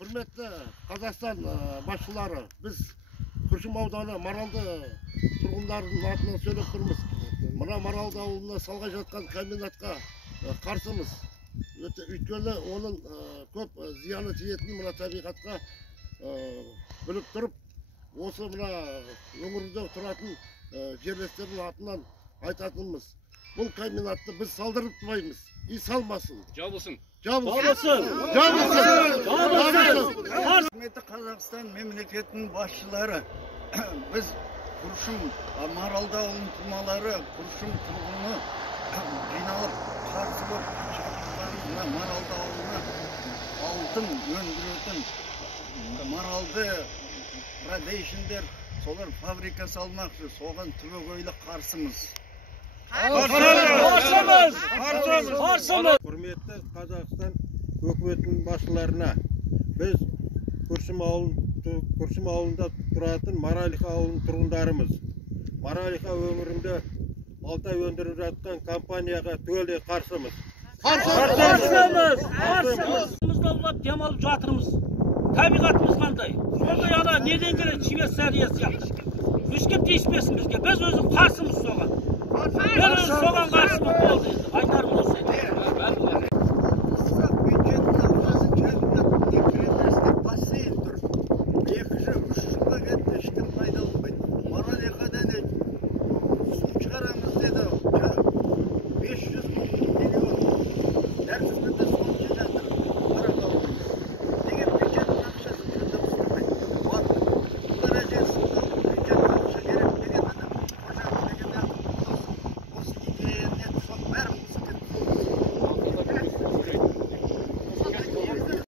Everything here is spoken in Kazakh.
Hürmetli Қазақстан başçıları, biz Күршім ауданы Маралды тұрғындарының атынан сөйлеп тұрмыз. Мына Маралды ауылына салға жатқан комбинатқа қарсымыз. Өйткені оның көп зияны тиетінін мына табиғатқа біліп тұрып, осы мына өңірде тұратын жерлестердің атынан айтатынымыз. Бұл комбинатты біз салдырып тұрмаймыз. И салмасын. Жабылсын. Құрметті Қазақстан мемлекетінің басшылары, біз Күршім Маралды ауылының тумалары, Күршім тұрғыны жиналып қарсы болып шақырған Маралды ауылына алтын өндіретін Маралды продейшндер солар фабрика салмақшы, соған түбегейлі қарсымыз. Құрметті Қазақстан өкіметінің басшыларына, біз Күршім ауылында тұратын Маралиха ауылының тұрғындарымыз. Маралиха өңірінде балтай өндіріп жатқан компанияға түгелдей қарсымыз. Қарсымыз! Демалып жатырмыз. Табиғатымыз қандай? Сондай ана неден керек Швейцария сияқты. Ешкім тиіспесін бізге. Біз өзі қарсымыз соған. Мен өзі соған қарсымыз болды. Айтарым осы.